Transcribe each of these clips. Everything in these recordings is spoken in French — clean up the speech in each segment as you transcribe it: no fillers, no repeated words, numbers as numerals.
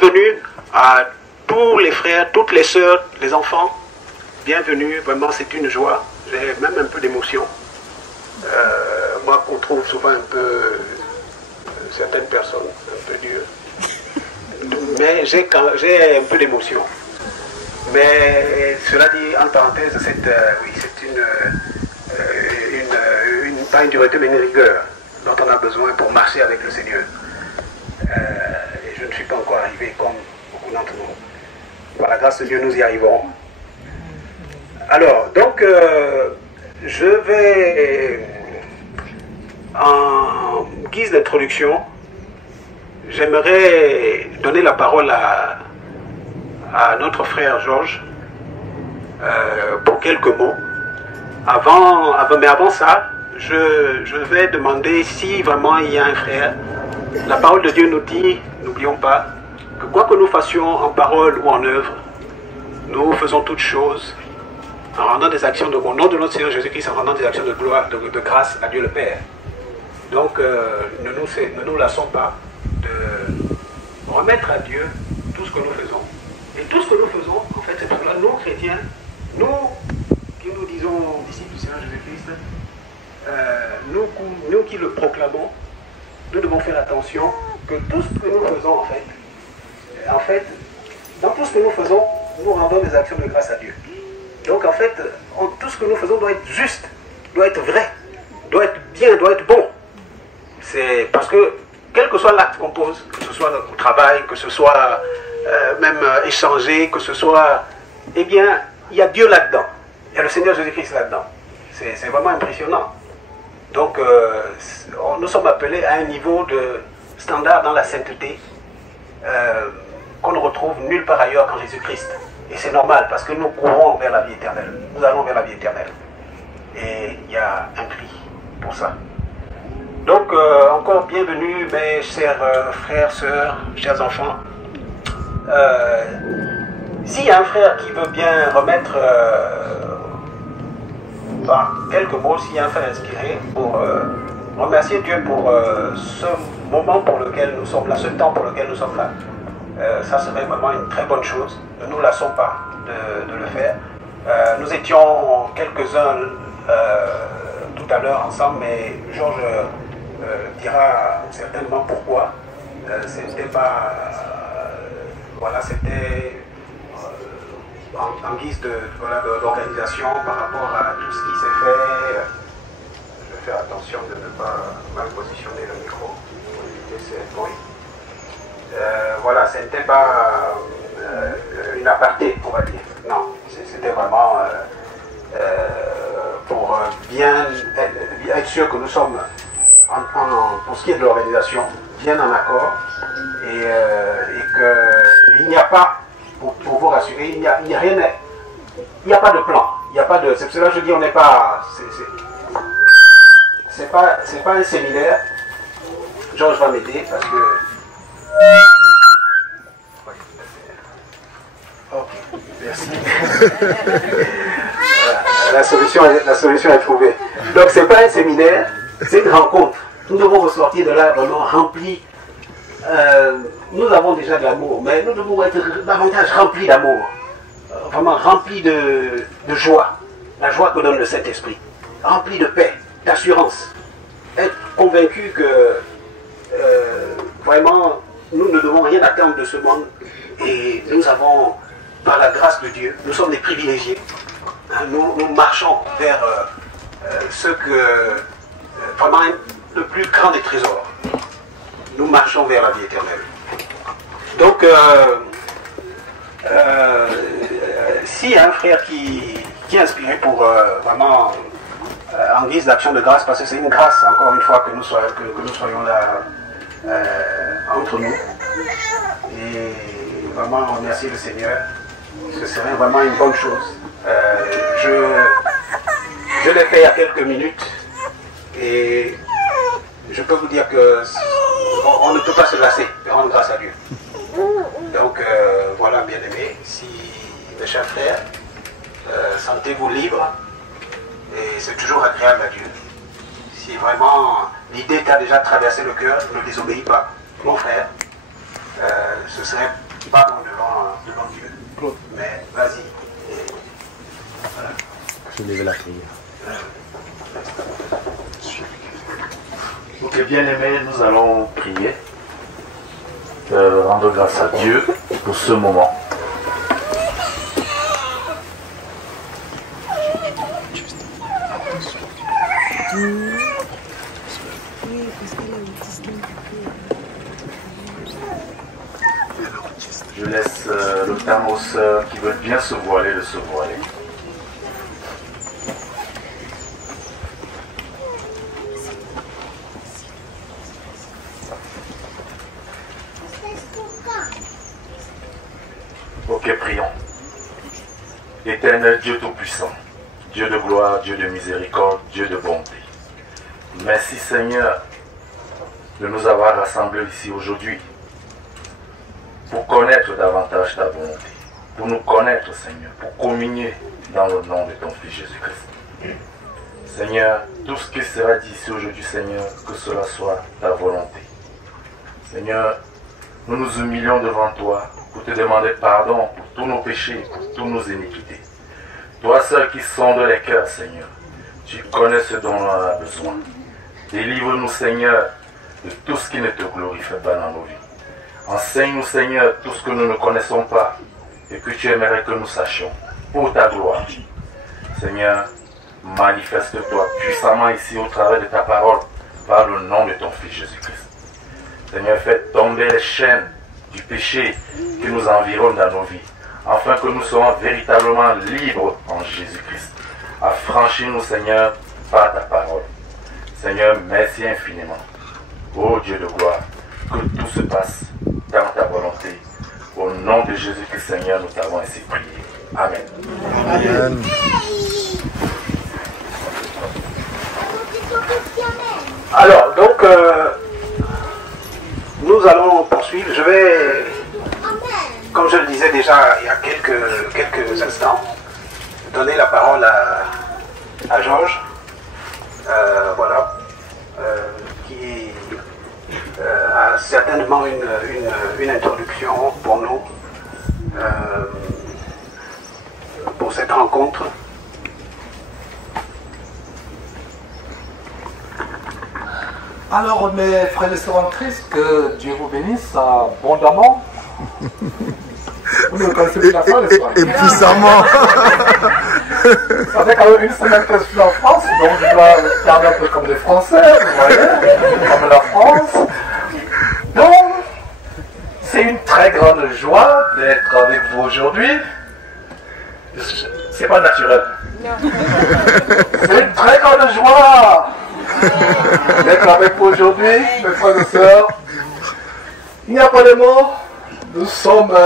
bienvenue à tous les frères, toutes les sœurs, les enfants. Bienvenue, vraiment c'est une joie. J'ai même un peu d'émotion. Moi qu'on trouve souvent un peu, certaines personnes, un peu dures. Mais j'ai un peu d'émotion. Mais cela dit, en parenthèse, oui, c'est pas une dureté mais une rigueur dont on a besoin pour marcher avec le Seigneur. Et je ne suis pas encore arrivé comme beaucoup d'entre nous. Par la grâce de Dieu, nous y arriverons. Alors, donc, je vais, en guise d'introduction, j'aimerais donner la parole à notre frère Georges pour quelques mots. Mais avant ça, je vais demander si vraiment il y a un frère. La parole de Dieu nous dit, n'oublions pas, que quoi que nous fassions en parole ou en œuvre, nous faisons toutes choses en rendant des actions au nom de notre Seigneur Jésus-Christ, en rendant des actions de gloire, de grâce à Dieu le Père. Donc, ne nous lassons pas de remettre à Dieu tout ce que nous faisons. Et tout ce que nous faisons, en fait, c'est pour cela, nous chrétiens, nous qui nous disons disciples du Seigneur Jésus-Christ, nous qui le proclamons, nous devons faire attention que tout ce que nous faisons, en fait, dans tout ce que nous faisons, nous rendons des actions de grâce à Dieu. Donc, en fait, tout ce que nous faisons doit être juste, doit être vrai, doit être bien, doit être bon. C'est parce que, quel que soit l'acte qu'on pose, que ce soit au travail, que ce soit même échanger, que ce soit, eh bien, il y a Dieu là-dedans. Il y a le Seigneur Jésus-Christ là-dedans. C'est vraiment impressionnant. Donc, nous sommes appelés à un niveau de standard dans la sainteté qu'on ne retrouve nulle part ailleurs qu'en Jésus-Christ. Et c'est normal parce que nous courons vers la vie éternelle. Nous allons vers la vie éternelle. Et il y a un prix pour ça. Donc, encore bienvenue, mes chers frères, sœurs, chers enfants. S'il y a un frère qui veut bien remettre par quelques mots, s'il y a un frère inspiré, pour remercier Dieu pour ce moment pour lequel nous sommes là, ce temps pour lequel nous sommes là, ça serait vraiment une très bonne chose. Ne nous lassons pas de le faire. Nous étions quelques-uns tout à l'heure ensemble, mais Georges dira certainement pourquoi. C'était pas... voilà, c'était en guise d'organisation par rapport à tout ce qui s'est fait. Je vais faire attention de ne pas mal positionner le micro pour éviter ces bruits. Voilà, ce n'était pas une aparté, on va dire. Non, c'était vraiment pour bien être sûr que nous sommes, pour ce qui est de l'organisation, bien en accord et qu'il n'y a pas, pour vous rassurer, il n'y a rien, il n'y a pas de plan, il n'y a pas de, c'est pour cela que je dis on n'est pas, c'est pas un séminaire. Georges va m'aider parce que ok, merci. Voilà, la solution est trouvée. Donc c'est pas un séminaire, c'est une rencontre. Nous devons ressortir de là vraiment remplis. Nous avons déjà de l'amour, mais nous devons être davantage remplis d'amour, vraiment remplis de joie, la joie que donne le Saint-Esprit, remplis de paix, d'assurance, être convaincus que vraiment nous ne devons rien attendre de ce monde et nous avons, par la grâce de Dieu, nous sommes des privilégiés. Nous marchons vers ce que vraiment le plus grand des trésors. Nous marchons vers la vie éternelle. Donc, s'il y a un frère qui est inspiré pour vraiment, en guise d'action de grâce, parce que c'est une grâce, encore une fois, que nous soyons là entre nous, et vraiment remercier le Seigneur, ce serait vraiment une bonne chose. Je l'ai fait il y a quelques minutes, et je peux vous dire que on ne peut pas se lasser de rendre grâce à Dieu. Donc voilà, bien aimés, si mes chers frères, sentez-vous libres et c'est toujours agréable à Dieu. Si vraiment l'idée t'a déjà traversé le cœur, ne désobéis pas. Mon frère, ce serait Pardon devant Dieu. Mais vas-y. Voilà. Je lève la prière. Ok, bien aimés, nous allons prier, rendre grâce à Dieu pour ce moment. Je laisse le temps aux sœurs qui veulent bien se voiler de se voiler. Ok, prions. Éternel Dieu Tout-Puissant, Dieu de gloire, Dieu de miséricorde, Dieu de bonté. Merci Seigneur de nous avoir rassemblés ici aujourd'hui pour connaître davantage ta volonté, pour nous connaître Seigneur, pour communier dans le nom de ton Fils Jésus-Christ. Seigneur, tout ce qui sera dit ici aujourd'hui Seigneur, que cela soit ta volonté. Seigneur, nous nous humilions devant toi pour te demander pardon pour tous nos péchés, pour toutes nos iniquités. Toi seul qui sondes les cœurs, Seigneur, tu connais ce dont on a besoin. Délivre-nous, Seigneur, de tout ce qui ne te glorifie pas dans nos vies. Enseigne-nous, Seigneur, tout ce que nous ne connaissons pas et que tu aimerais que nous sachions pour ta gloire. Seigneur, manifeste-toi puissamment ici au travers de ta parole par le nom de ton Fils Jésus-Christ. Seigneur, fais tomber les chaînes du péché qui nous environnent dans nos vies, afin que nous soyons véritablement libres en Jésus-Christ. Affranchis-nous, Seigneur, par ta parole. Seigneur, merci infiniment. Ô Dieu de gloire, que tout se passe dans ta volonté. Au nom de Jésus-Christ, Seigneur, nous t'avons ainsi prié. Amen. Amen. Alors, donc, nous allons poursuivre. Je vais, comme je le disais déjà il y a quelques instants, donner la parole à Georges, voilà, qui a certainement une introduction pour nous, pour cette rencontre. Alors, mes frères et sœurs en Christ, que Dieu vous bénisse abondamment. Vous ne connaissez plus la foi, n'est-ce pas? Et puissamment. Ça fait quand même une semaine que je suis en France, donc je dois parler un peu comme les Français, vous voyez, comme la France. Donc, c'est une très grande joie d'être avec vous aujourd'hui. C'est pas naturel. C'est une très grande joie d'être avec vous aujourd'hui, mes frères et sœurs. Il n'y a pas de mots. Nous sommes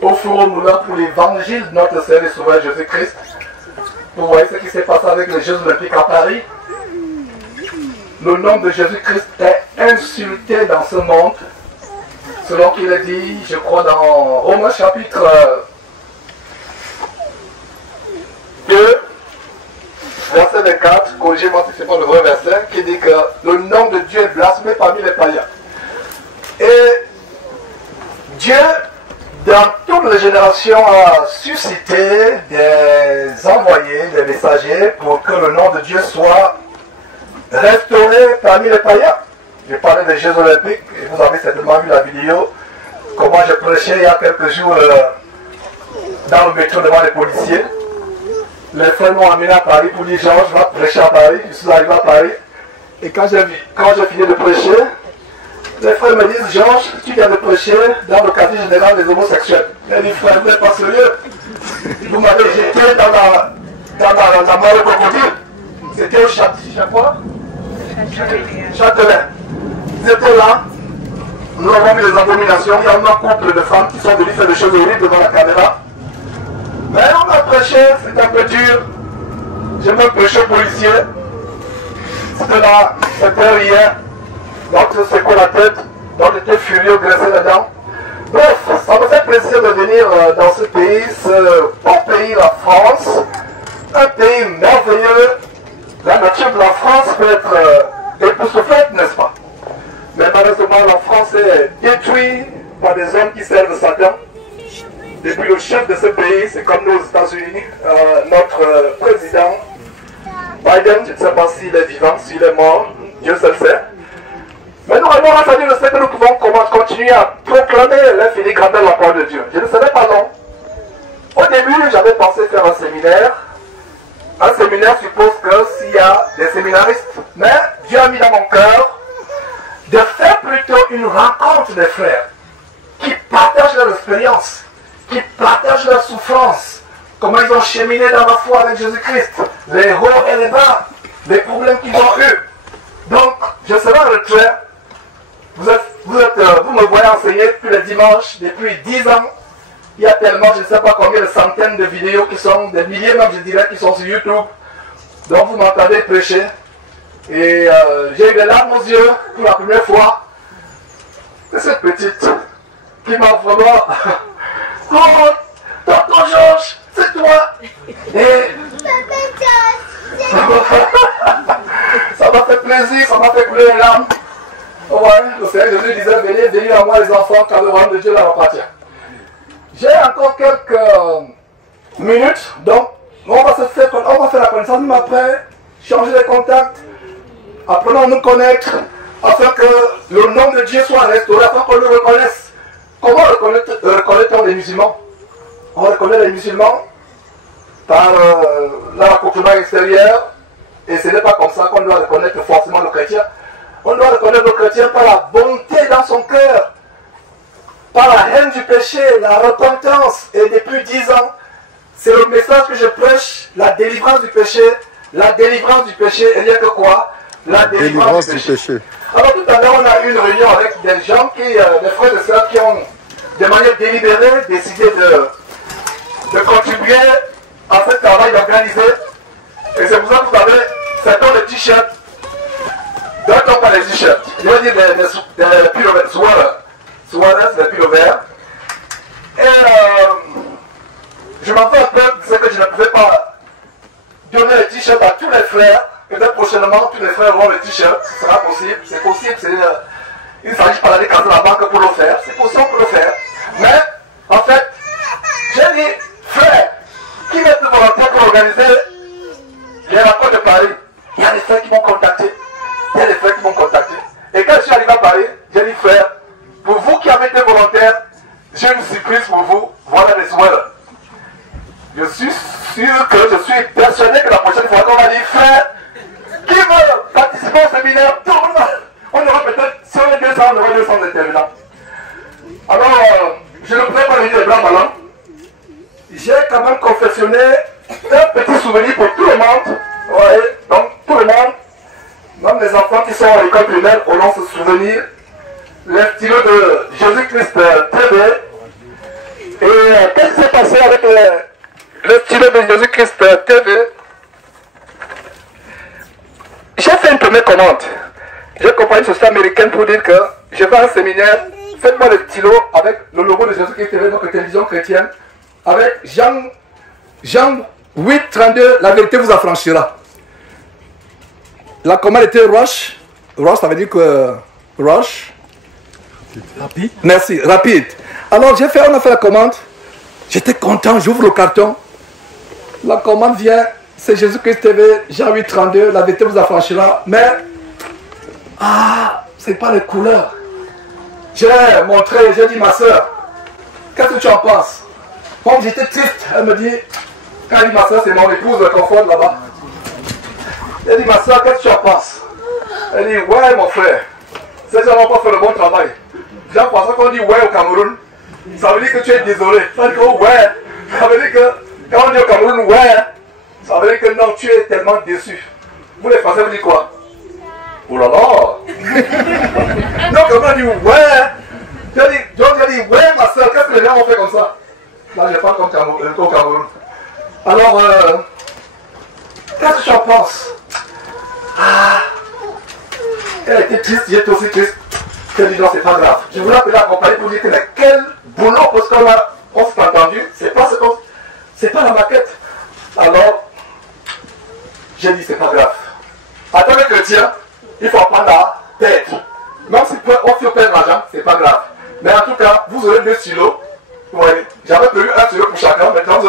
au four au moulin pour l'évangile de notre Seigneur et Sauveur Jésus-Christ. Vous voyez ce qui s'est passé avec les Jeux Olympiques à Paris. Le nom de Jésus-Christ est insulté dans ce monde. Selon qu'il est dit, je crois, dans Romains chapitre 2, verset 24, corrigez-moi si ce n'est pas le vrai verset, qui dit que le nom de Dieu est blasphémé parmi les païens. Et Dieu, dans toutes les générations, a suscité des envoyés, des messagers, pour que le nom de Dieu soit restauré parmi les païens. Je parlais des Jeux Olympiques, et vous avez certainement vu la vidéo, comment je prêchais il y a quelques jours dans le métro devant les policiers. Les frères m'ont amené à Paris pour dire Georges, je vais prêcher à Paris. Je suis arrivé à Paris. Et quand j'ai fini de prêcher, les frères me disent Georges, tu viens de prêcher dans le quartier général des homosexuels. J'ai dit frère, vous n'êtes pas sérieux. Vous m'avez jeté dans la mort de crocodile. C'était au Châtelet. Châtelet. Ils étaient là. Nous avons mis les abominations. Il y a un couple de femmes qui sont venues faire des choses horribles devant la caméra. Mais on a prêché, c'était un peu dur. J'ai même prêché au policier. C'était là, c'était hier. Donc je secouais la tête. Donc j'étais furieux, graissé les dents. Bref, ça me fait plaisir de venir dans ce pays, ce beau pays, la France. Un pays merveilleux. La nature de la France peut être époustouflante, n'est-ce pas? Mais malheureusement, la France est détruite par des hommes qui servent Satan. pays, c'est comme nous aux États-Unis. Notre président Biden, je ne sais pas s'il est vivant, s'il est mort, Dieu seul sait. Mais nous, grâce à Dieu, je sais que nous pouvons continuer à proclamer l'infini grandeur de la parole de Dieu. Je ne savais pas non. Au début, j'avais pensé faire un séminaire. Un séminaire suppose que s'il y a des séminaristes, mais Dieu a mis dans mon cœur de faire plutôt une rencontre des frères qui partagent leur expérience, qui partagent leur souffrance, comment ils ont cheminé dans la foi avec Jésus-Christ, les hauts et les bas, les problèmes qu'ils ont eus. Donc, je serai en retrait. Vous me voyez enseigner depuis le dimanche, depuis 10 ans. Il y a tellement, je ne sais pas combien de centaines de vidéos qui sont, des milliers même, je dirais, qui sont sur YouTube. Donc, vous m'entendez prêcher. Et j'ai eu des larmes aux yeux pour la première fois. C'est cette petite qui m'a vraiment... Oh, tonton Georges, c'est toi. Et... ça m'a fait plaisir, ça m'a fait couler les larmes. Ouais, le Seigneur Jésus disait, venez à moi les enfants, car le royaume de Dieu leur appartient. J'ai encore quelques minutes, donc on va faire la connaissance, mais après, changer les contacts, apprenons à nous connaître, afin que le nom de Dieu soit restauré, afin qu'on le reconnaisse. Comment reconnaît-on les musulmans? On reconnaît les musulmans par l'accoutrement extérieur, et ce n'est pas comme ça qu'on doit reconnaître forcément le chrétien. On doit reconnaître le chrétien par la bonté dans son cœur, par la haine du péché, la repentance. Et depuis 10 ans, c'est le message que je prêche, la délivrance du péché. La délivrance du péché, et rien que quoi? La délivrance du péché. Alors tout à l'heure, on a eu une réunion avec des gens, des frères et sœurs qui ont, de manière délibérée, décidé de contribuer à ce travail d'organiser. Et c'est pour ça que vous avez certains de t-shirts. D'autres pas les t-shirts. Je veux dire des pullovers, sweaters, des pullovers. Et je m'en fais un peu, c'est que je ne pouvais pas donner les t-shirts à tous les frères. Peut-être prochainement, tous les frères auront le t-shirt. Ce sera possible. C'est possible. Il ne s'agit pas d'aller casser la banque pour le faire. C'est possible pour le faire. Mais, en fait, j'ai dit, frère, qui est plus volontaire pour organiser les rapports de Paris? Il y a des frères qui m'ont contacté. Et quand je suis arrivé à Paris, j'ai dit, frère, pour vous qui avez été volontaires, j'ai une surprise pour vous. Voilà les sweaters. Je suis sûr que je suis persuadé que la prochaine fois qu'on va dire, frère, qui veut participer au séminaire? Tout le monde. On aura peut-être, si on est 200, on aura 200 intervenants. Alors, je ne pourrais pas venir les blancs ballons. J'ai quand même confectionné un petit souvenir pour tout le monde. Ouais, donc tout le monde, même les enfants qui sont à l'école primaire, auront ce souvenir. Les stylos de Jésus-Christ TV. Et qu'est-ce qui s'est passé avec le stylo de Jésus-Christ TV? J'ai fait une première commande. J'ai compagnie société américaine pour dire que je vais à un séminaire. Faites-moi le stylo avec le logo de Jésus-Christ TV, notre télévision chrétienne, avec Jean 8, 32, la vérité vous affranchira. La commande était rush. Rush, ça veut dire que rush. Rapide. Merci, rapide. Alors on a fait la commande. J'étais content, j'ouvre le carton. La commande vient, c'est Jésus-Christ TV, Jean 8, 32, la vérité vous affranchira. Mais, c'est pas les couleurs. J'ai montré, j'ai dit, ma soeur, qu'est-ce que tu en penses? Comme j'étais triste, elle me dit, quand elle dit ma soeur, c'est mon épouse, le confort là-bas. Elle dit, ma soeur, qu'est-ce que tu en penses? Elle dit, ouais, mon frère, ces gens n'ont pas fait le bon travail. J'ai pensé qu'on dit ouais au Cameroun, ça veut dire que tu es désolé. Ça veut dire que ouais, ça veut dire que quand on dit au Cameroun ouais, ça veut dire que non, tu es tellement déçu. Vous les Français, vous dites quoi? Oh là là. Donc on dit ouais. J'ai dit ouais ma soeur, qu'est-ce que les gens ont fait comme ça? Là je parle comme au Cameroun. Alors, qu'est-ce que tu en penses? Elle était triste, j'étais aussi triste. Je dis non, c'est pas grave. Je voulais appeler la compagnie pour dire que quel boulot, parce qu'on s'est entendu, c'est pas la maquette. Alors, j'ai dit c'est pas grave. En tant que chrétien, il faut apprendre à perdre. Même si on fait perdre l'argent, c'est pas grave. Mais en tout cas, vous aurez 2 stylos. Ouais. J'avais prévu un stylo pour chacun, maintenant vous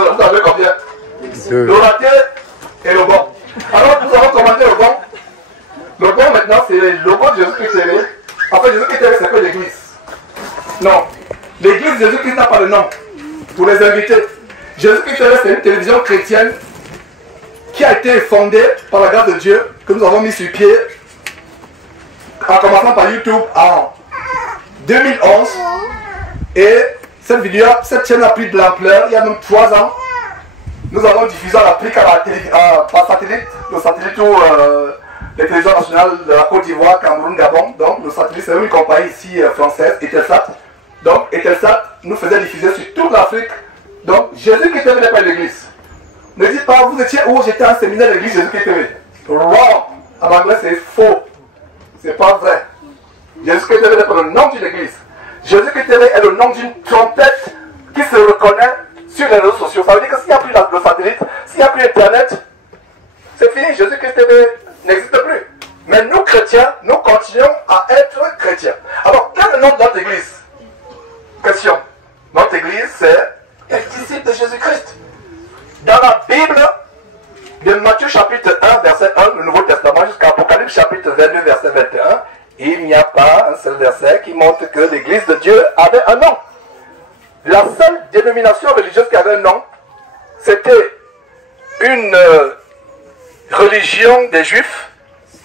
Le bon maintenant, c'est le logo de Jésus-Christ TV. En fait, Jésus-Christ TV, c'est pas l'église. Non. L'église de Jésus-Christ n'a pas de nom. Pour les invités. Jésus-Christ TV, c'est une télévision chrétienne qui a été fondée par la grâce de Dieu, que nous avons mis sur pied, en commençant par YouTube en 2011. Et cette chaîne a pris de l'ampleur il y a même 3 ans. Nous avons diffusé en Afrique par satellite, le satellite où les télévisions nationales de la Côte d'Ivoire, Cameroun, Gabon. Donc le satellite, c'est une compagnie ici française, Etelsat. Donc Etelsat nous faisait diffuser sur toute l'Afrique. Donc Jésus-Christ TV n'est pas l'église. Ne dites pas, vous étiez où? J'étais en séminaire de l'église Jésus-Christ TV. Wrong. En anglais, c'est faux. C'est pas vrai. Jésus-Christ TV n'est pas le nom d'une église. Jésus-Christ TV est le nom d'une trompette qui se reconnaît sur les réseaux sociaux. Ça veut dire que s'il n'y a plus le satellite, s'il n'y a plus Internet, c'est fini. Jésus-Christ TV n'existe plus. Mais nous, chrétiens, nous continuons à être chrétiens. Alors, quel est le nom de notre église? Question. Notre église, c'est les disciples de Jésus-Christ. Dans la Bible, de Matthieu chapitre 1, verset 1, le Nouveau Testament, jusqu'à Apocalypse chapitre 22, verset 21, il n'y a pas un seul verset qui montre que l'église de Dieu avait un nom. La seule dénomination religieuse qui avait un nom, c'était une religion des Juifs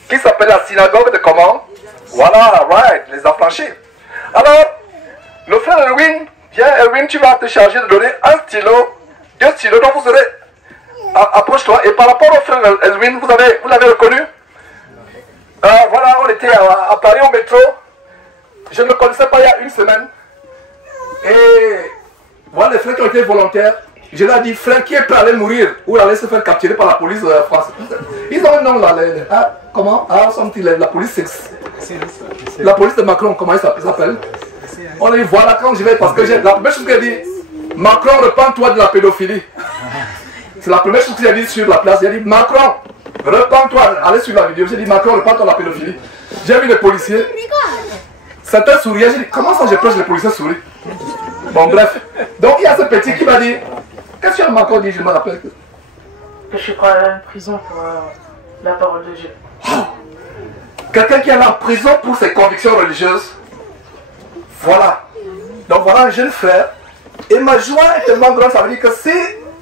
qui s'appelle la synagogue de comment? Voilà, right, les affranchis. Alors, le frère Elwin, viens Elwin, tu vas te charger de donner un stylo, 2 stylos, donc vous aurez, approche-toi, et par rapport au frère Elwin, vous l'avez reconnu? Voilà, on était à Paris au métro, je ne le connaissais pas il y a 1 semaine, et voilà les frères qui ont été volontaires. Je leur ai dit, frère, qui est prêt à aller mourir ou à aller se faire capturer par la police française? Ils ont un nom là. Comment? Sont-ils la police? La police de Macron, comment il s'appelle? On dit, voilà, quand je vais, parce que j'ai la première chose qu'elle dit, Macron, repens-toi de la pédophilie. C'est la première chose qu'il a dit sur la place. Il a dit, Macron, repens-toi. Allez sur la vidéo. J'ai dit, Macron, repens-toi de la pédophilie. J'ai vu les policiers. Certains souriaient. J'ai dit, comment ça, j'ai peur que les policiers sourient? Bon, bref. Donc, il y a ce petit qui m'a dit, qu'est-ce que tu as encore dit? Je me rappelle. Que je suis pas allé en prison pour la parole de Dieu. Oh. Quelqu'un qui est allé en prison pour ses convictions religieuses. Voilà. Donc voilà un jeune frère. Et ma joie est tellement grande, ça veut dire que si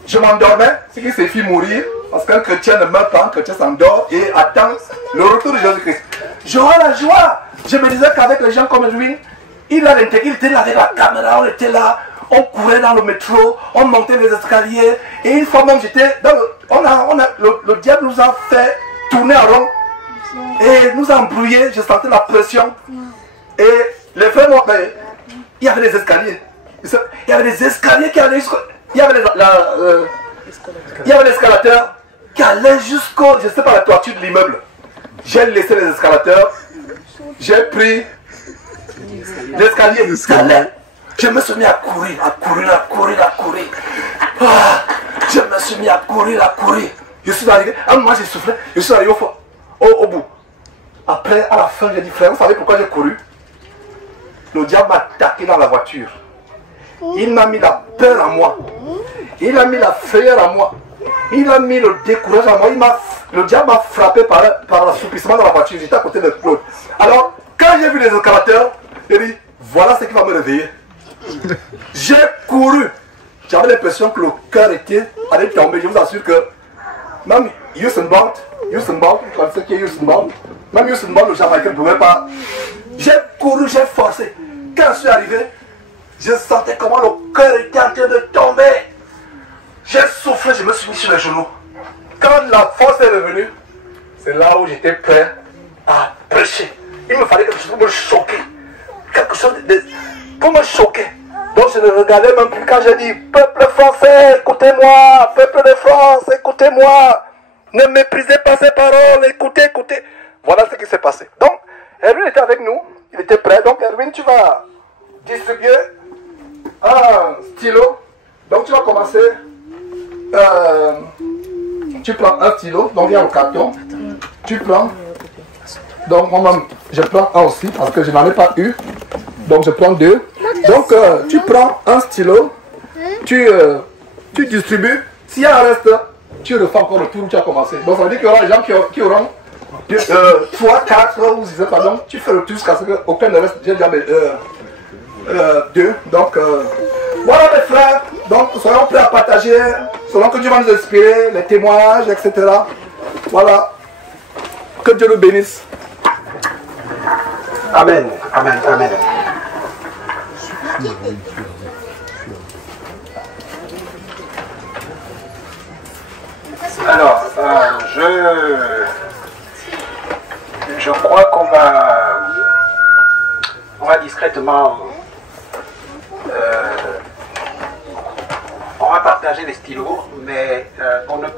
je m'endormais, c'est qu'il s'est fait mourir. Parce qu'un chrétien ne meurt pas, un chrétien s'endort et attend le retour de Jésus-Christ. J'aurais la joie. Je me disais qu'avec les gens comme lui, il était là avec la caméra, on était là. On courait dans le métro, on montait les escaliers, et une fois même j'étais dans le diable nous a fait tourner en rond, et nous a embrouillés, je sentais la pression, et les frères, il y avait des escaliers, il y avait des escaliers qui allaient jusqu'au, il y avait l'escalateur qui allait jusqu'au, je ne sais pas, la toiture de l'immeuble. J'ai laissé les escalateurs, j'ai pris l'escalier, je me suis mis à courir. Je me suis mis à courir. Je suis arrivé, à un moment j'ai soufflé, je suis arrivé au bout. Après, à la fin, j'ai dit, frère, vous savez pourquoi j'ai couru? Le diable m'a attaqué dans la voiture. Il m'a mis la peur en moi. Il a mis la frayeur en moi. Il a mis le décourage en moi. Le diable m'a frappé par l'assoupissement dans la voiture. J'étais à côté de Claude. Alors, quand j'ai vu les escalateurs, j'ai dit, voilà ce qui va me réveiller. J'ai couru. J'avais l'impression que le cœur allait tomber. Je vous assure que même Usain Bolt, vous connaissez qui est Usain Bolt? Même Usain Bolt, le Jamaïcain ne pouvait pas. J'ai couru, j'ai forcé. Quand je suis arrivé, je sentais comment le cœur était en train de tomber. J'ai soufflé, je me suis mis sur les genoux. Quand la force est revenue, c'est là où j'étais prêt à prêcher. Il me fallait quelque chose pour me choquer. Quelque chose pour me choquer. Donc je ne regardais même plus quand j'ai dit, peuple français, écoutez-moi, peuple de France, écoutez-moi. Ne méprisez pas ces paroles, écoutez. Voilà ce qui s'est passé. Donc, Erwin était avec nous, il était prêt. Donc Erwin, tu vas distribuer un stylo. Donc tu vas commencer. Tu prends un stylo, donc il y a le carton. Tu prends. Donc moi-même, je prends un aussi parce que je n'en ai pas eu. Donc je prends 2. Donc tu prends un stylo, tu distribues. S'il y a un reste, tu refais encore le tour où tu as commencé. Donc ça veut dire qu'il y aura des gens qui auront 3, 4 ou 6, pardon, tu fais le tout jusqu'à ce qu'aucun ne reste. J'ai déjà 2. Donc, voilà mes frères. Donc, soyons prêts à partager selon que Dieu va nous inspirer, les témoignages, etc. Voilà. Que Dieu nous bénisse. Amen. Amen. Amen. Alors, je crois qu'on va discrètement on va partager les stylos, mais pour ne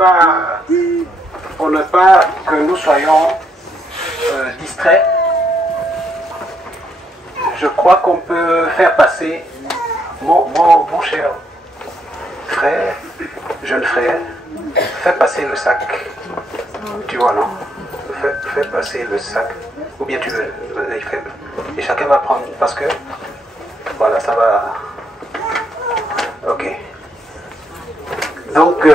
pas que nous soyons distraits, je crois qu'on peut faire passer mon cher frère, jeune frère, fais passer le sac. Tu vois, non? Fais passer le sac. Ou bien tu veux. Et chacun va prendre. Parce que. Voilà, ça va. Ok. Donc.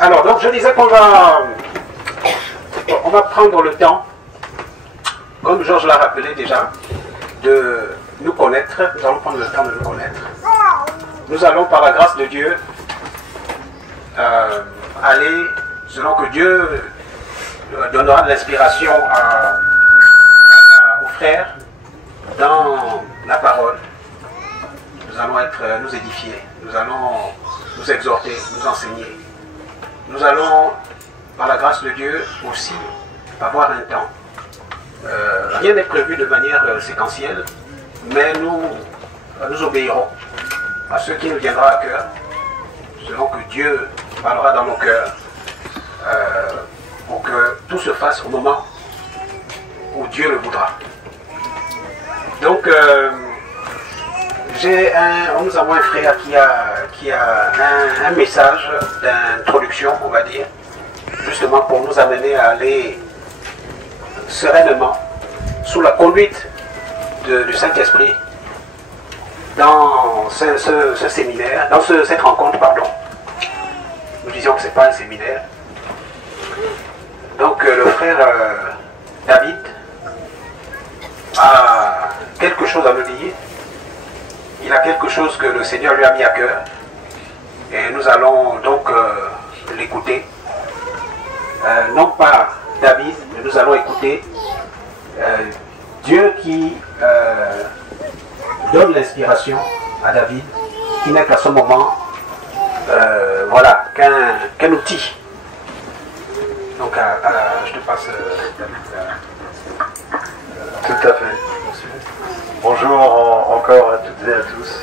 Alors, donc je disais qu'on va. On va prendre le temps, comme Georges l'a rappelé déjà, de nous connaître. Nous allons prendre le temps de nous connaître. Nous allons, par la grâce de Dieu, aller, selon que Dieu donnera de l'inspiration aux frères dans la parole. Nous allons nous édifier, nous allons nous exhorter, nous enseigner. Nous allons, par la grâce de Dieu, aussi avoir un temps. Rien n'est prévu de manière séquentielle, mais nous obéirons à ce qui nous viendra à cœur, selon que Dieu parlera dans nos cœurs, pour que tout se fasse au moment où Dieu le voudra. Donc, nous avons un frère qui a un message d'introduction, on va dire, justement pour nous amener à aller sereinement, sous la conduite du Saint-Esprit, dans ce séminaire, dans cette rencontre, pardon. Nous disions que ce n'est pas un séminaire. Donc le frère David a quelque chose à nous dire. Il a quelque chose que le Seigneur lui a mis à cœur. Et nous allons donc l'écouter. Non pas David, mais nous allons écouter Dieu qui donne l'inspiration à David, qui n'est qu'à ce moment voilà, qu'un outil. Donc je te passe David. Tout à fait. Bonjour encore à toutes et à tous,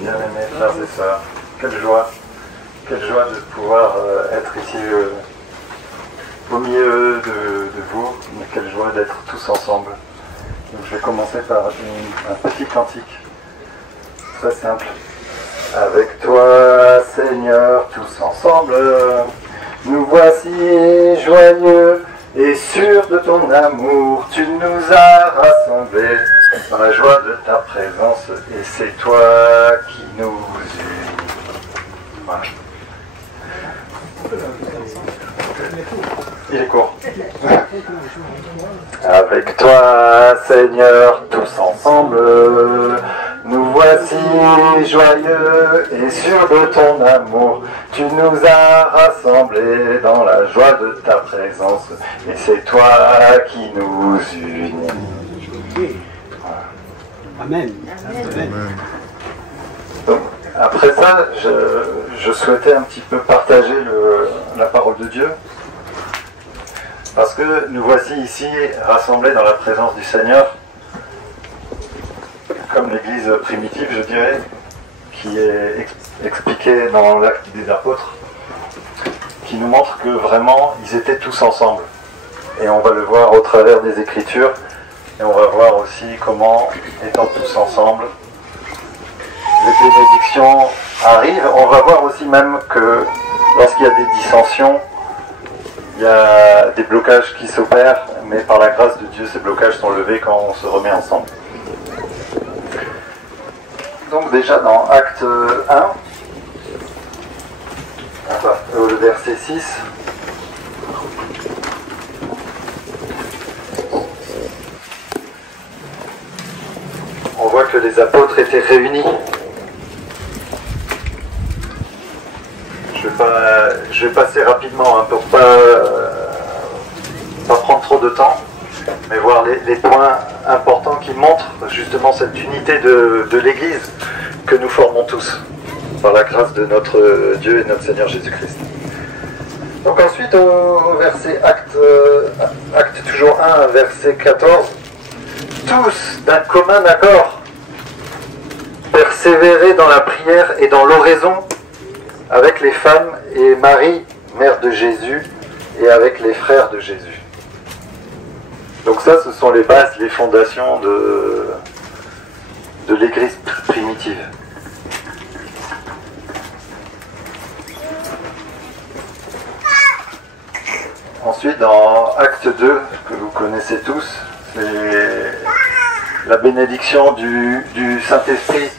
bien-aimés frères et sœurs. Quelle joie de pouvoir être ici au milieu de vous, mais quelle joie d'être tous ensemble. Donc je vais commencer par un petit cantique, très simple. Avec toi, Seigneur, tous ensemble, nous voici joyeux et sûrs de ton amour. Tu nous as rassemblés dans la joie de ta présence, et c'est toi qui nous unis. Voilà. Il est court. Avec toi, Seigneur, tous ensemble, nous voici joyeux et sûrs de ton amour. Tu nous as rassemblés dans la joie de ta présence, et c'est toi qui nous unis. Voilà. Amen. Amen. Donc, après ça, je souhaitais un petit peu partager la parole de Dieu, parce que nous voici ici rassemblés dans la présence du Seigneur, comme l'Église primitive, je dirais, qui est expliquée dans l'Acte des Apôtres, qui nous montre que vraiment, ils étaient tous ensemble. Et on va le voir au travers des Écritures, et on va voir aussi comment, étant tous ensemble, les bénédictions arrivent. On va voir aussi même que lorsqu'il y a des dissensions, il y a des blocages qui s'opèrent, mais par la grâce de Dieu, ces blocages sont levés quand on se remet ensemble. Donc déjà dans Acte 1, le verset 6. On voit que les apôtres étaient réunis. Je vais passer rapidement hein, pour pas prendre trop de temps, mais voir les points importants qui montrent justement cette unité de l'Église que nous formons tous, par la grâce de notre Dieu et notre Seigneur Jésus-Christ. Donc ensuite au verset acte toujours 1, verset 14, tous d'un commun accord, persévérer dans la prière et dans l'oraison avec les femmes et Marie, mère de Jésus, et avec les frères de Jésus. Donc ça, ce sont les bases, les fondations de l'Église primitive. Ensuite, dans Acte 2, que vous connaissez tous, c'est la bénédiction du Saint-Esprit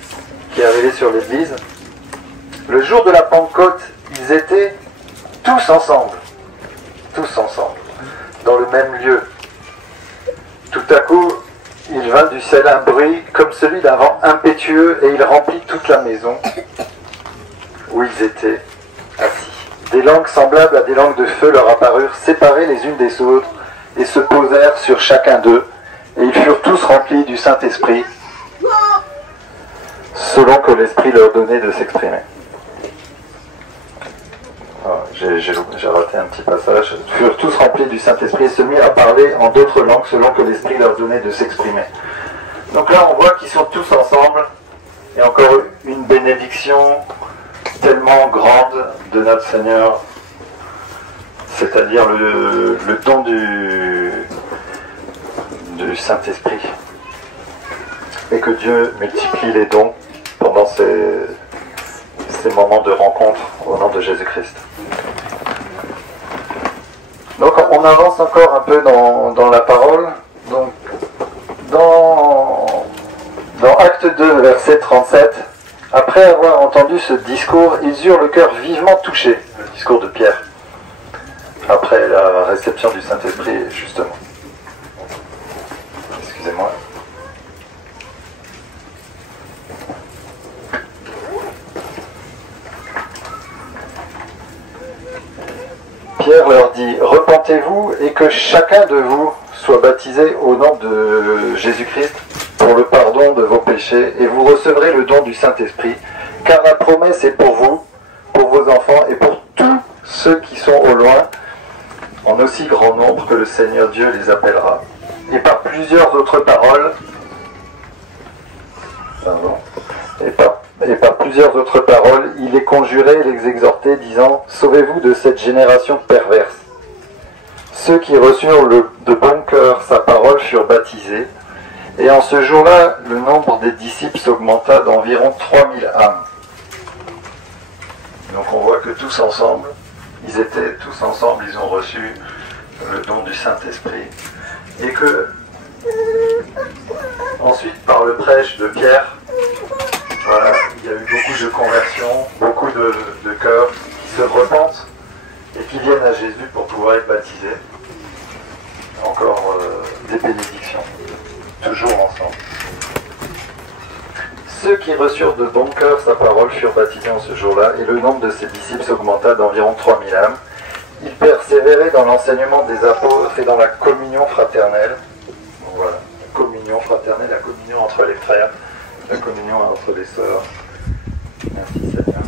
qui est arrivé sur l'Église. Le jour de la Pentecôte, ils étaient tous ensemble, dans le même lieu. Tout à coup, il vint du ciel un bruit comme celui d'un vent impétueux et il remplit toute la maison où ils étaient assis. Des langues semblables à des langues de feu leur apparurent, séparées les unes des autres, et se posèrent sur chacun d'eux, et ils furent tous remplis du Saint-Esprit, selon que l'Esprit leur donnait de s'exprimer. J'ai raté un petit passage. Ils furent tous remplis du Saint-Esprit et se mirent à parler en d'autres langues selon que l'Esprit leur donnait de s'exprimer. Donc là, on voit qu'ils sont tous ensemble. Et encore une bénédiction tellement grande de notre Seigneur, c'est-à-dire le don du Saint-Esprit. Et que Dieu multiplie les dons pendant ces moments de rencontre au nom de Jésus-Christ. Donc on avance encore un peu dans la parole. Donc dans Acte 2, verset 37, après avoir entendu ce discours, ils eurent le cœur vivement touché, le discours de Pierre, après la réception du Saint-Esprit, justement. Excusez-moi. Pierre leur dit, repentez-vous et que chacun de vous soit baptisé au nom de Jésus-Christ pour le pardon de vos péchés et vous recevrez le don du Saint-Esprit, car la promesse est pour vous, pour vos enfants et pour tous ceux qui sont au loin, en aussi grand nombre que le Seigneur Dieu les appellera. Et par plusieurs autres paroles, Et par plusieurs autres paroles, il les conjurait et les exhortait, disant, sauvez-vous de cette génération perverse. Ceux qui reçurent de bon cœur sa parole furent baptisés, et en ce jour-là, le nombre des disciples s'augmenta d'environ 3000 âmes. Donc on voit que tous ensemble, ils étaient tous ensemble, ils ont reçu le don du Saint-Esprit, et que ensuite, par le prêche de Pierre, voilà, il y a eu beaucoup de conversions, beaucoup de cœurs qui se repentent et qui viennent à Jésus pour pouvoir être baptisés. Encore des bénédictions, toujours ensemble. Ceux qui reçurent de bon cœur sa parole furent baptisés en ce jour-là, et le nombre de ses disciples s'augmenta d'environ 3000 âmes. Ils persévéraient dans l'enseignement des apôtres et dans la communion fraternelle. Voilà, la communion fraternelle, la communion entre les frères, la communion entre les sœurs. Merci Seigneur.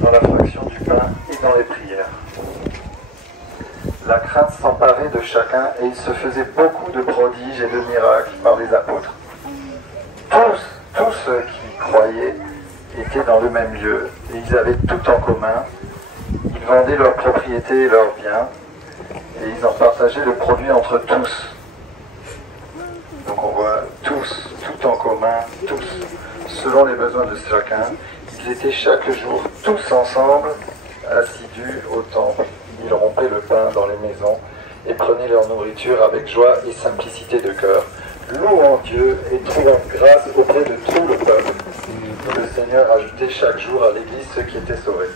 Dans la fraction du pain et dans les prières. La crainte s'emparait de chacun et il se faisait beaucoup de prodiges et de miracles par les apôtres. Tous ceux qui croyaient étaient dans le même lieu et ils avaient tout en commun. Ils vendaient leurs propriétés et leurs biens et ils en partageaient le produit entre tous. Donc on voit tous, tout en commun, tous, selon les besoins de chacun. Ils étaient chaque jour tous ensemble, assidus au temple. Ils rompaient le pain dans les maisons et prenaient leur nourriture avec joie et simplicité de cœur, louant Dieu et trouvant grâce auprès de tout le peuple. Le Seigneur ajoutait chaque jour à l'Église ceux qui étaient sauvés.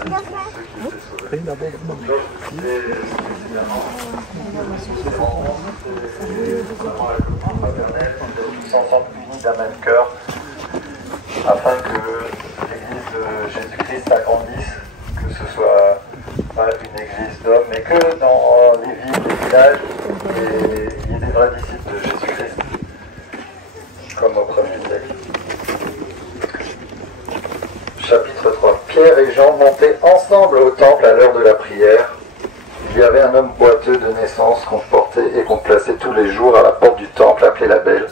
ceux qui étaient sauvés. Donc, évidemment, notamment la communauté fraternelle, tous ensemble unis d'un même cœur, afin que l'Église de Jésus-Christ s'agrandisse, que ce soit pas une église d'hommes, mais que dans les villes, les villages, il y ait des vrais disciples de Jésus-Christ, comme au premier siècle. Chapitre 3. Pierre et Jean montaient ensemble au temple à l'heure de la prière. Il y avait un homme boiteux de naissance qu'on portait et qu'on plaçait tous les jours à la porte du temple appelé la Belle,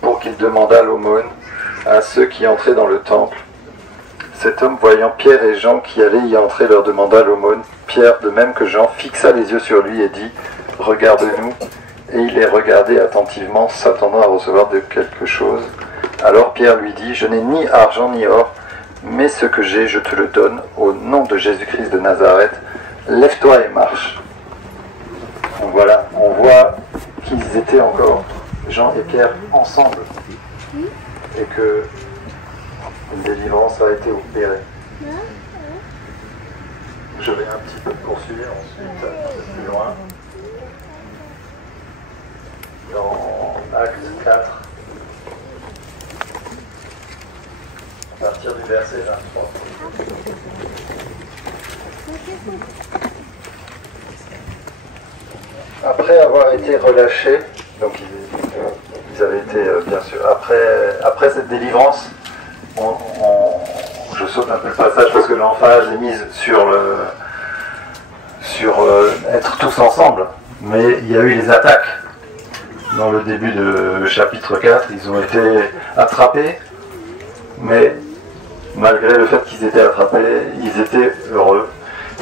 pour qu'il demandât l'aumône à ceux qui entraient dans le temple. Cet homme, voyant Pierre et Jean qui allaient y entrer, leur demanda l'aumône. Pierre, de même que Jean, fixa les yeux sur lui et dit « Regarde-nous ». Et il les regardait attentivement, s'attendant à recevoir de quelque chose. Alors Pierre lui dit « Je n'ai ni argent ni or, mais ce que j'ai, je te le donne, au nom de Jésus-Christ de Nazareth. Lève-toi et marche. » Donc voilà, on voit qu'ils étaient encore, Jean et Pierre, ensemble. Et que une délivrance a été opérée. Je vais un petit peu poursuivre ensuite, un peu plus loin. Dans Acte 4, à partir du verset 23. Après avoir été relâchés, donc ils avaient été, bien sûr, après cette délivrance, je saute un peu le passage parce que l'emphase est mise sur être tous ensemble, mais il y a eu les attaques. Dans le début de chapitre 4, ils ont été attrapés, mais malgré le fait qu'ils étaient attrapés, ils étaient heureux.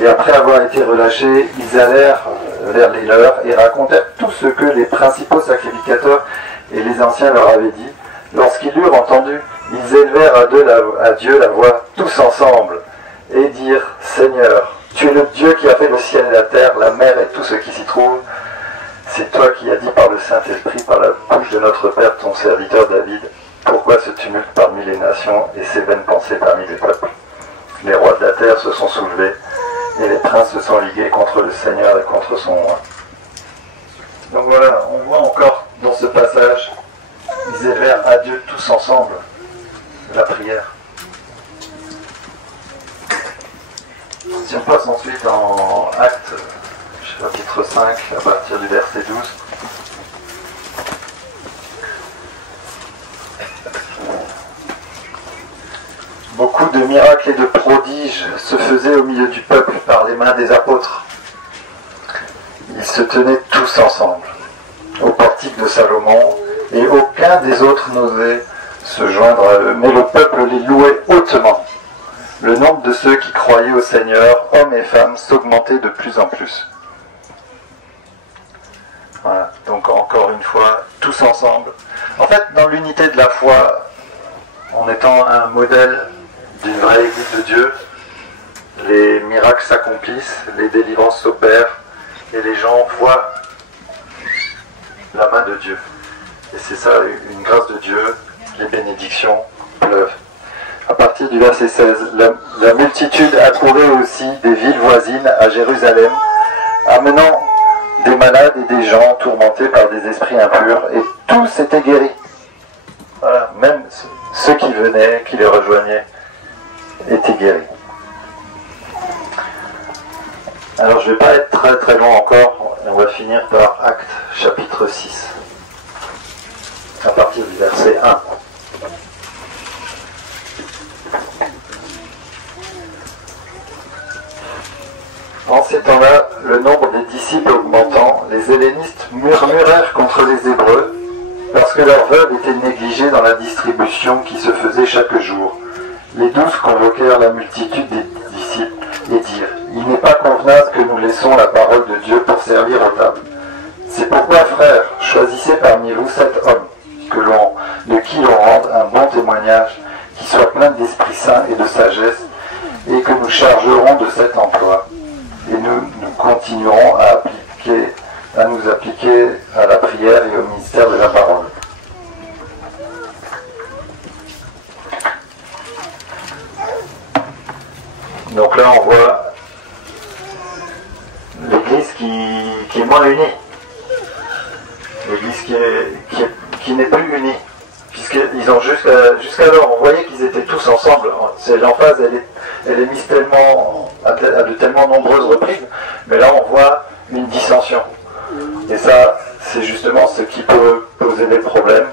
Et après avoir été relâchés, ils allèrent vers les leurs et racontèrent tout ce que les principaux sacrificateurs et les anciens leur avaient dit. Lorsqu'ils l'eurent entendu, ils élevèrent à Dieu la voix tous ensemble et dirent « Seigneur, tu es le Dieu qui a fait le ciel et la terre, la mer et tout ce qui s'y trouve. C'est toi qui as dit par le Saint-Esprit, par la bouche de notre Père, ton serviteur David, pourquoi ce tumulte parmi les nations et ces vaines pensées parmi les peuples? Les rois de la terre se sont soulevés et les princes se sont ligués contre le Seigneur et contre son roi. » Donc voilà, on voit encore dans ce passage, ils élevèrent à Dieu tous ensemble la prière. Si on passe ensuite en Actes, chapitre 5, à partir du verset 12. Beaucoup de miracles et de prodiges se faisaient au milieu du peuple par les mains des apôtres. Ils se tenaient tous ensemble au portique de Salomon, et aucun des autres n'osait se joindre à eux, mais le peuple les louait hautement. Le nombre de ceux qui croyaient au Seigneur, hommes et femmes, s'augmentait de plus en plus. Voilà, donc encore une fois, tous ensemble. En fait, dans l'unité de la foi, en étant un modèle d'une vraie Église de Dieu, les miracles s'accomplissent, les délivrances s'opèrent, et les gens voient la main de Dieu. Et c'est ça, une grâce de Dieu, les bénédictions pleuvent. À partir du verset 16, la multitude accourait aussi des villes voisines à Jérusalem, amenant des malades et des gens tourmentés par des esprits impurs, et tous étaient guéris. Voilà, même ceux qui venaient, qui les rejoignaient, étaient guéris. Alors je ne vais pas être très très long encore, on va finir par Actes chapitre 6, à partir du verset 1. En ces temps-là, le nombre des disciples augmentant, les hellénistes murmurèrent contre les Hébreux, parce que leurs veuves étaient négligées dans la distribution qui se faisait chaque jour. Les 12 convoquèrent la multitude des disciples et dirent « Il n'est pas convenable que nous laissons la parole de Dieu pour servir aux tables. C'est pourquoi, frères, choisissez parmi vous 7 hommes, de qui l'on rende un bon témoignage, qui soit plein d'Esprit Saint et de sagesse, et que nous chargerons de cet emploi. Et nous continuerons à nous appliquer à la prière et au ministère de la parole. » Donc là, on voit l'Église qui est moins unie. L'Église qui n'est plus unie. Puisqu'ils ont jusqu'alors, on voyait qu'ils étaient tous ensemble. L'emphase, elle est mise à de tellement nombreuses reprises, mais là, on voit une dissension. Et ça, c'est justement ce qui peut poser des problèmes.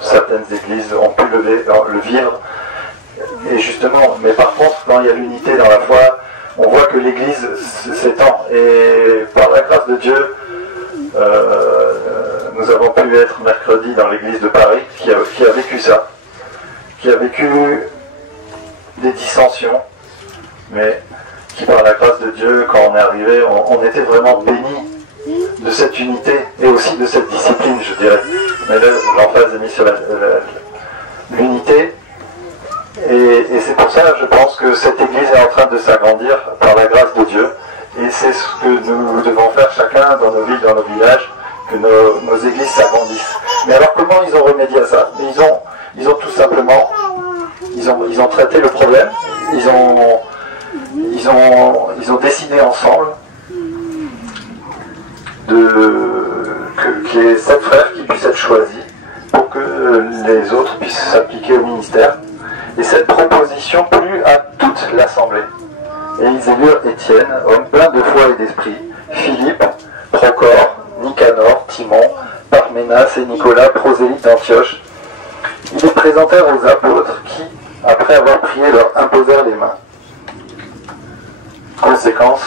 Certaines églises ont pu le vivre. Et justement, mais par contre, quand il y a l'unité dans la foi, on voit que l'Église s'étend. Et par la grâce de Dieu, nous avons pu être mercredi dans l'église de Paris qui a vécu ça, qui a vécu des dissensions, mais qui par la grâce de Dieu, quand on est arrivé, on était vraiment bénis de cette unité et aussi de cette discipline, je dirais. Mais là, l'emphase est mise sur l'unité. Et c'est pour ça, je pense que cette église est en train de s'agrandir par la grâce de Dieu. Et c'est ce que nous devons faire chacun dans nos villes, dans nos villages, que nos églises s'agrandissent. Mais alors comment ils ont remédié à ça? Ils ont tout simplement, ils ont traité le problème, ils ont décidé ensemble qu'il y ait 7 frères qui puissent être choisis pour que les autres puissent s'appliquer au ministère. Et cette proposition plut à toute l'assemblée. Et ils élurent Étienne, homme plein de foi et d'esprit, Philippe, Procor, Nicanor, Timon, Parménas et Nicolas, prosélytes d'Antioche. Ils les présentèrent aux apôtres qui, après avoir prié, leur imposèrent les mains. Conséquence,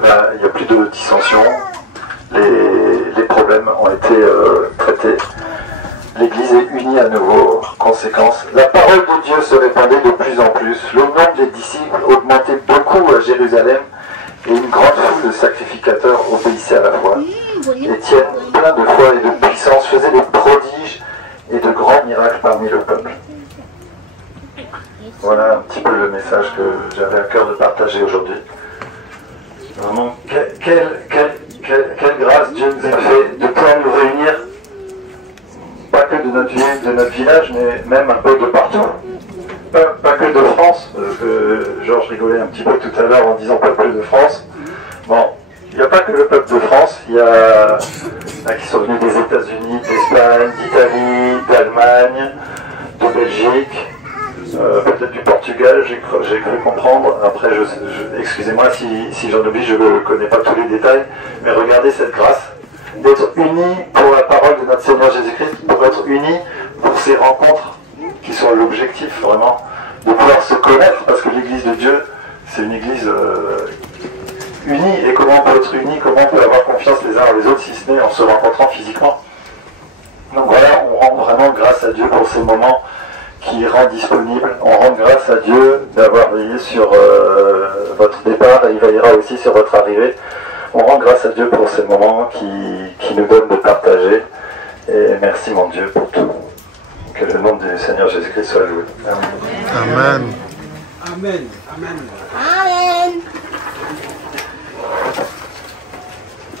il n'y a plus de dissension, les problèmes ont été traités. L'Église est unie à nouveau. Conséquence, la parole de Dieu se répandait de plus en plus. Le nombre des disciples augmentait beaucoup à Jérusalem et une grande foule de sacrificateurs obéissait à la foi. Étienne, plein de foi et de puissance, faisait des prodiges et de grands miracles parmi le peuple. Voilà un petit peu le message que j'avais à cœur de partager aujourd'hui. Vraiment, quelle grâce Dieu nous a fait de pouvoir nous réunir, pas que de notre ville, de notre village, mais même un peu de partout. Pas que de France, parce que Georges rigolait un petit peu tout à l'heure en disant peuple de France. Bon, il n'y a pas que le peuple de France, il y a qui sont venus des États-Unis, d'Espagne, d'Italie, d'Allemagne, de Belgique, peut-être du Portugal, j'ai cru comprendre. Après, excusez-moi si j'en oublie, je ne connais pas tous les détails, mais regardez cette grâce d'être unis pour la parole de notre Seigneur Jésus-Christ, pour être unis pour ces rencontres qui sont l'objectif vraiment de pouvoir se connaître, parce que l'Église de Dieu, c'est une Église unie. Et comment on peut être unis, comment on peut avoir confiance les uns en les autres, si ce n'est en se rencontrant physiquement. Donc voilà, on rend vraiment grâce à Dieu pour ces moments qui rend disponible. On rend grâce à Dieu d'avoir veillé sur votre départ, et il veillera aussi sur votre arrivée. On rend grâce à Dieu pour ces moments qui nous donnent de partager. Et merci mon Dieu pour tout. Que le nom du Seigneur Jésus-Christ soit loué. Amen. Amen. Amen. Amen.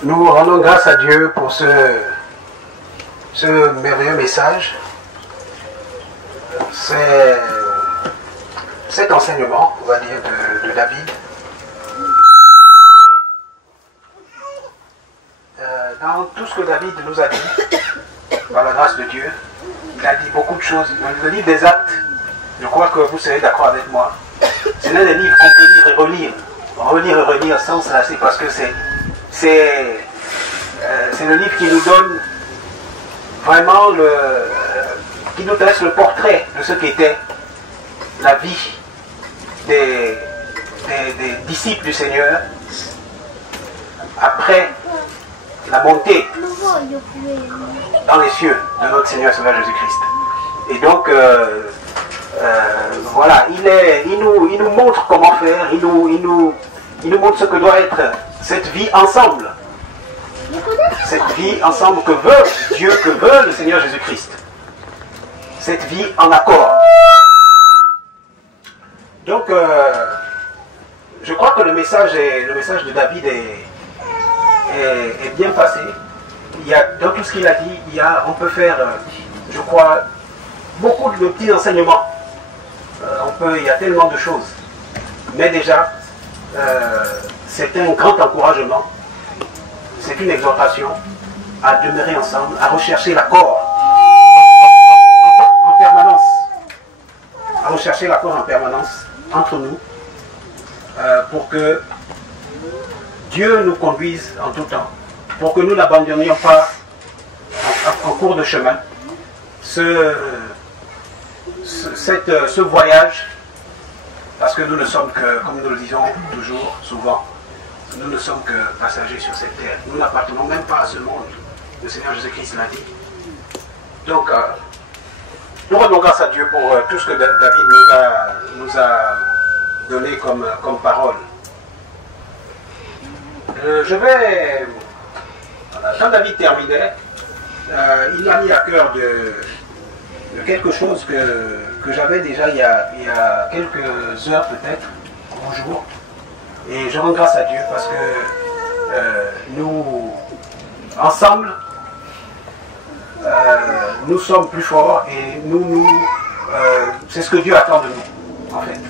Nous rendons grâce à Dieu pour ce merveilleux message. Cet enseignement, on va dire, de David. Dans tout ce que David nous a dit, par la grâce de Dieu, il a dit beaucoup de choses. Dans le livre des Actes, je crois que vous serez d'accord avec moi, c'est l'un des livres qu'on peut lire et relire et relire sans se lasser, parce que c'est le livre qui nous donne vraiment qui nous dresse le portrait de ce qu'était la vie des disciples du Seigneur après la montée dans les cieux de notre Seigneur Sauveur Jésus-Christ. Et donc, voilà, il nous montre comment faire, il nous montre ce que doit être cette vie ensemble. Cette vie ensemble que veut Dieu, que veut le Seigneur Jésus-Christ. Cette vie en accord. Donc, je crois que le message de David est bien passé. Il y a, dans tout ce qu'il a dit, on peut faire, je crois, beaucoup de petits enseignements. Il y a tellement de choses. Mais déjà, c'est un grand encouragement, c'est une exhortation à demeurer ensemble, à rechercher l'accord en permanence, à rechercher l'accord en permanence entre nous, pour que Dieu nous conduise en tout temps, pour que nous n'abandonnions pas en cours de chemin ce voyage, parce que nous ne sommes que, comme nous le disons toujours, souvent, nous ne sommes que passagers sur cette terre. Nous n'appartenons même pas à ce monde. Le Seigneur Jésus-Christ l'a dit. Donc, nous rendons grâce à Dieu pour tout ce que David nous a donné comme parole. Quand David terminait, il m'a mis à cœur de quelque chose que j'avais déjà il y a quelques heures peut-être, ou jours. Et je rends grâce à Dieu parce que nous, ensemble, nous sommes plus forts et c'est ce que Dieu attend de nous, en fait.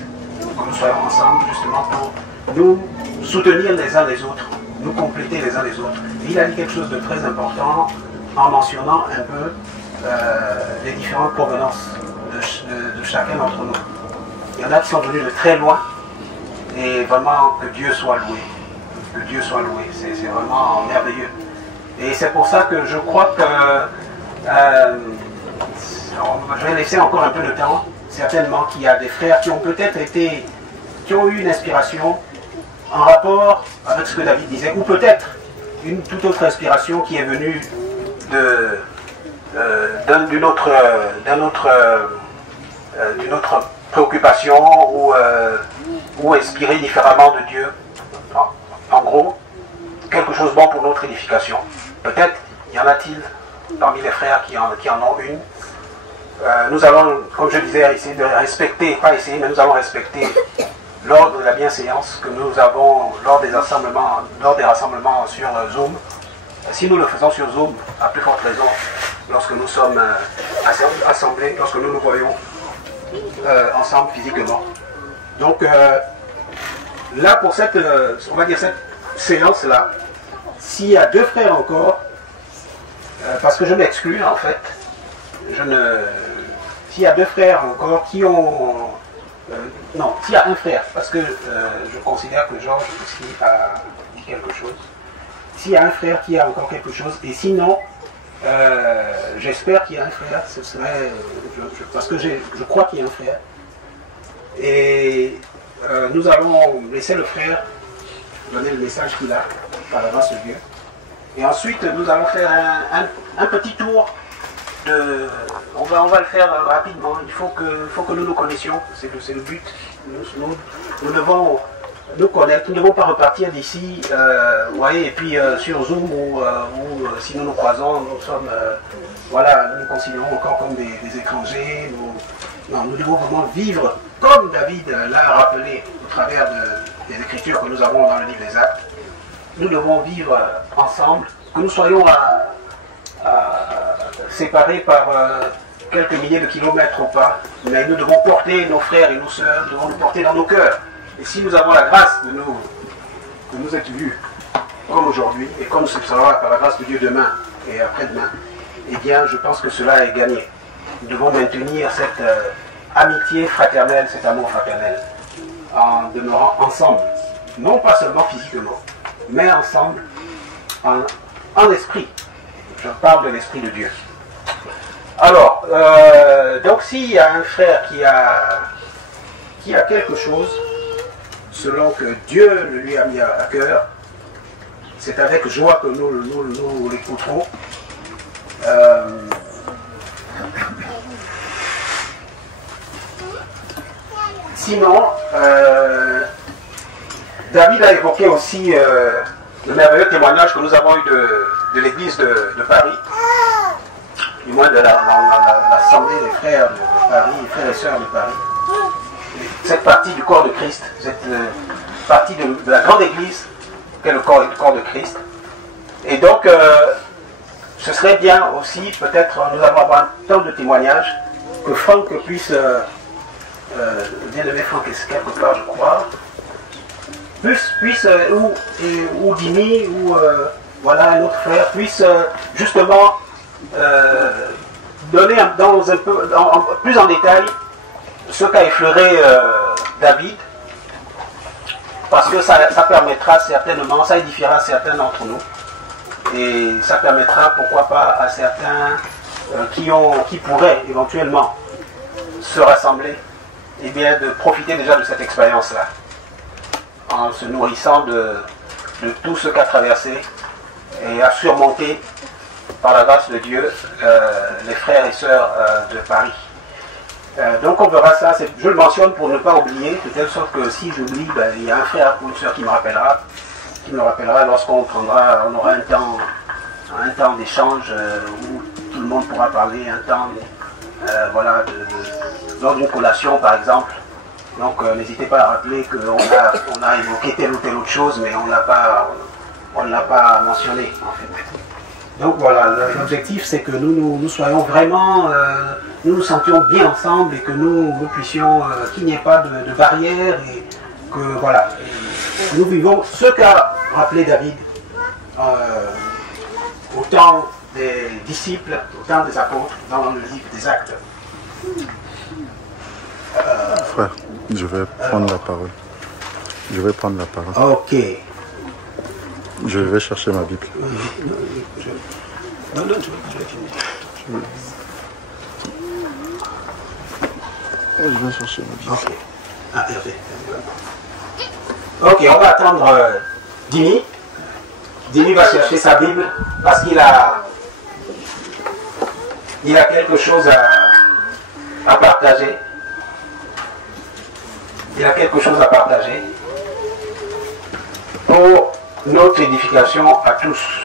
Que nous soyons ensemble justement pour nous soutenir les uns les autres, nous compléter les uns les autres. Et il a dit quelque chose de très important en mentionnant un peu les différentes provenances de chacun d'entre nous. Il y en a qui sont venus de très loin, et vraiment que Dieu soit loué. Que Dieu soit loué, c'est vraiment merveilleux. Et c'est pour ça que je crois que je vais laisser encore un peu de temps, certainement qu'il y a des frères qui ont peut-être qui ont eu une inspiration en rapport avec ce que David disait, ou peut-être une toute autre inspiration qui est venue d'une autre préoccupation ou inspirée différemment de Dieu. En gros, quelque chose de bon pour notre édification. Peut-être y en a-t-il parmi les frères qui en ont une. Nous allons, comme je disais, essayer de respecter, pas essayer, mais nous allons respecter l'ordre de la bienséance que nous avons lors des rassemblements sur Zoom. Si nous le faisons sur Zoom, à plus forte raison, lorsque nous sommes assemblés, lorsque nous nous voyons ensemble physiquement. Donc là, pour cette séance-là, s'il y a deux frères encore, parce que je m'exclus en fait, s'il y a deux frères encore qui ont... non, s'il y a un frère, parce que je considère que Georges aussi a dit quelque chose. S'il y a un frère qui a encore quelque chose, et sinon, j'espère qu'il y a un frère, ce serait... parce que je crois qu'il y a un frère. Et nous allons laisser le frère donner le message qu'il a, par la grâce de Dieu. Et ensuite, nous allons faire un petit tour de... On va le faire rapidement. Il faut que nous nous connaissions. C'est le but. Nous devons nous connaître. Nous ne devons pas repartir d'ici, vous voyez, et puis sur Zoom ou si nous nous croisons, nous sommes... voilà, nous nous considérons encore comme des étrangers. Nous devons vraiment vivre comme David l'a rappelé au travers des écritures que nous avons dans le livre des Actes. Nous devons vivre ensemble, que nous soyons séparés par quelques milliers de kilomètres ou pas, mais nous devons porter nos frères et nos sœurs, nous devons nous porter dans nos cœurs. Et si nous avons la grâce de nous être vus comme aujourd'hui, et comme ce sera par la grâce de Dieu demain et après-demain, eh bien je pense que cela est gagné. Nous devons maintenir cette amitié fraternelle, cet amour fraternel, en demeurant ensemble, non pas seulement physiquement, mais ensemble, en esprit. Je parle de l'esprit de Dieu. Alors, donc s'il y a un frère qui a quelque chose, selon que Dieu le lui a mis à cœur, c'est avec joie que nous l'écouterons. Sinon, David a évoqué aussi le merveilleux témoignage que nous avons eu de l'église de Paris, du moins de l'assemblée des frères de Paris, les frères et sœurs de Paris. Cette partie du corps de Christ, cette partie de la grande église, qu'est le corps de Christ. Et donc, ce serait bien aussi, peut-être, nous allons avoir un temps de témoignage, que Franck puisse bien-aimé Franck est quelque part, je crois, ou Dimi, ou voilà, un autre frère, puisse justement donner plus en détail ce qu'a effleuré David, parce que ça permettra certainement, ça édifiera certains d'entre nous, et ça permettra, pourquoi pas, à certains qui pourraient éventuellement se rassembler, et bien de profiter déjà de cette expérience-là, en se nourrissant de tout ce qu'a traversé et à surmonter, par la grâce de Dieu, les frères et sœurs de Paris. Donc on verra ça, je le mentionne pour ne pas oublier, de telle sorte que si j'oublie, ben, il y a un frère ou une sœur qui me rappellera lorsqu'on aura un temps d'échange où tout le monde pourra parler, un temps voilà, lors d'une collation par exemple. Donc n'hésitez pas à rappeler qu'on a évoqué telle ou telle autre chose, mais on ne l'a pas mentionné en fait. Donc voilà, l'objectif c'est que nous soyons vraiment, nous nous sentions bien ensemble et que nous puissions, qu'il n'y ait pas de barrière et que voilà, nous vivons ce qu'a rappelé David au temps des disciples, au temps des apôtres, dans le livre des Actes. Frère, je vais prendre la parole. Je vais prendre la parole. Ok. Je vais chercher ma Bible. Non, je vais finir. Je vais chercher ma Bible. Ok. Ah, Hervé. Ok, on va attendre Dimi. Dimi va chercher sa Bible parce qu'il a quelque chose à partager. Il a quelque chose à partager pour notre édification à tous.